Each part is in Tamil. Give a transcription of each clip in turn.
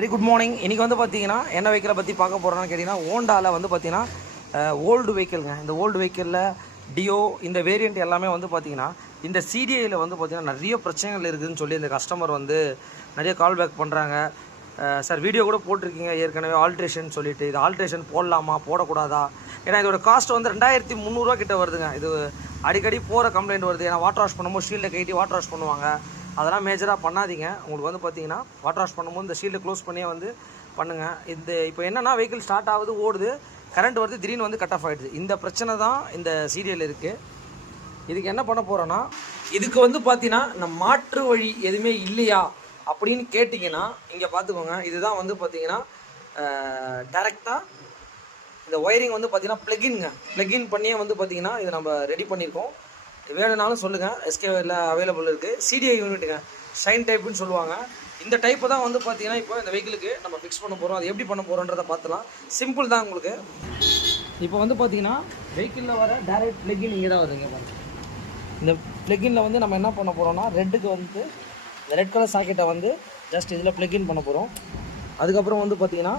Very good morning. இன்றைக்கி வந்து பார்த்தீங்கன்னா என்ன வெஹிக்கிளை பற்றி பார்க்க போகிறோன்னு கேட்டிங்கன்னா, ஹோண்டாவில் வந்து பார்த்தீங்கன்னா ஓல்டு வெஹிக்கிள்ங்க. இந்த ஓல்டு வெஹிக்கிளில் டியோ இந்த வேரியண்ட் எல்லாமே வந்து பார்த்தீங்கன்னா இந்த சிடிஐயில் வந்து பார்த்தீங்கன்னா நிறைய பிரச்சனைகள் இருக்குதுன்னு சொல்லி இந்த கஸ்டமர் வந்து நிறைய கால் பேக் பண்ணுறாங்க. சார் வீடியோ கூட போட்டிருக்கீங்க ஏற்கனவே ஆல்ட்ரேஷன் சொல்லிவிட்டு, இது ஆல்ட்ரேஷன் போடலாமா போடக்கூடாதா? ஏன்னா இதோட காஸ்ட் வந்து 2300 கிட்ட வருதுங்க. இது அடிக்கடி போகிற கம்ப்ளைண்ட் வருது. ஏன்னா வாட்டர் வாஷ் பண்ணும்போது ஷீல்டை கைட்டி வாட்டர் வாஷ் பண்ணுவாங்க. அதெல்லாம் மேஜராக பண்ணாதீங்க. உங்களுக்கு வந்து பார்த்தீங்கன்னா வாட்டர் வாஷ் பண்ணும்போது இந்த ஷீல்டை க்ளோஸ் பண்ணியே வந்து பண்ணுங்கள். இந்த இப்போ என்னென்னா வெஹிக்கிள் ஸ்டார்ட் ஆகுது, ஓடுது, கரண்ட் வருது, திடீர்னு வந்து கட் ஆஃப் ஆகிடுது. இந்த பிரச்சனை தான் இந்த சீரியல் இருக்குது. இதுக்கு என்ன பண்ண போகிறோன்னா, இதுக்கு வந்து பார்த்தீங்கன்னா நம்ம மாற்று வழி எதுவுமே இல்லையா அப்படின்னு கேட்டிங்கன்னா இங்கே பார்த்துக்கோங்க. இதுதான் வந்து பார்த்தீங்கன்னா டேரெக்டாக இந்த ஒயரிங் வந்து பார்த்தீங்கன்னா ப்ளகின் பண்ணியே வந்து பார்த்தீங்கன்னா இதை நம்ம ரெடி பண்ணியிருக்கோம். வேணுனாலும் சொல்லுங்கள், எஸ்கேவில் அவைலபிள் இருக்குது. சிடிஐ யூனிட்டுங்க, ஷைன் டைப்புன்னு சொல்லுவாங்க. இந்த டைப்பை தான் வந்து பார்த்தீங்கன்னா இப்போ இந்த வெஹிக்கிளுக்கு நம்ம ஃபிக்ஸ் பண்ண போகிறோம். அது எப்படி பண்ண போகிறோன்றதை பார்த்துலாம். சிம்பிள் தான் உங்களுக்கு. இப்போ வந்து பார்த்தீங்கன்னா வெஹிக்கிளில் வர டைரக்ட் ப்ளகின் இங்கே தான் வருதுங்க. இந்த ப்ளகினில் வந்து நம்ம என்ன பண்ண போகிறோம்னா, ரெட்டுக்கு வந்து இந்த ரெட் கலர் சாக்கெட்டை வந்து ஜஸ்ட் இதில் ப்ளகின் பண்ண போகிறோம். அதுக்கப்புறம் வந்து பார்த்திங்கன்னா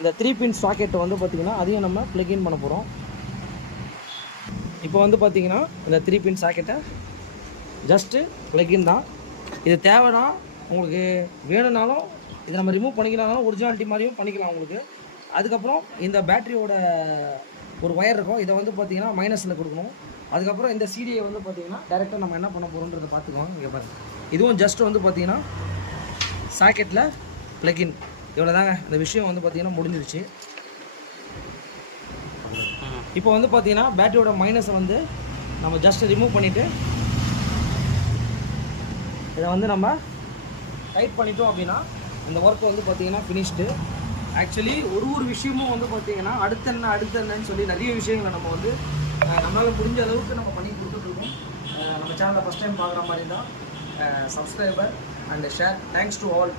இந்த 3 பின் சாக்கெட்டை வந்து பார்த்திங்கன்னா அதையும் நம்ம ப்ளகின் பண்ண போகிறோம். இப்போ வந்து பார்த்தீங்கன்னா இந்த 3 பின் சாக்கெட்டை ஜஸ்ட்டு ப்ளகின் தான். இது தேவைன்னா உங்களுக்கு வேணும்னாலும் இதை நம்ம ரிமூவ் பண்ணிக்கலாம்னாலும் ஒரிஜினாலிட்டி மாதிரியும் பண்ணிக்கலாம் உங்களுக்கு. அதுக்கப்புறம் இந்த பேட்டரியோட ஒரு ஒயர் இருக்கும், இதை வந்து பார்த்தீங்கன்னா மைனஸில் கொடுக்கணும். அதுக்கப்புறம் இந்த சிடியை வந்து பார்த்தீங்கன்னா டேரெக்டாக நம்ம என்ன பண்ண போகிறோன்றதை பார்த்துக்குவோம். இங்கே பாருங்கள், இதுவும் ஜஸ்ட் வந்து பார்த்தீங்கன்னா சாக்கெட்டில் ப்ளகின். இவ்வளோ தாங்க, இந்த விஷயம் வந்து பார்த்தீங்கன்னா முடிஞ்சிருச்சு. இப்போ வந்து பார்த்தீங்கன்னா பேட்டரியோட மைனஸை வந்து நம்ம ஜஸ்ட் ரிமூவ் பண்ணிவிட்டு இதை வந்து நம்ம டைட் பண்ணிட்டோம் அப்படின்னா இந்த ஒர்க் வந்து பார்த்தீங்கன்னா ஃபினிஷ்டு. ஆக்சுவலி ஒரு விஷயமும் வந்து பார்த்தீங்கன்னா அடுத்தென்னு சொல்லி நிறைய விஷயங்களை நம்ம வந்து நம்மளால் முடிஞ்ச அளவுக்கு நம்ம பண்ணி கொடுத்துட்ருக்கோம். நம்ம சேனலை ஃபஸ்ட் டைம் பார்க்குற மாதிரி தான் subscriber and share. Thanks to all.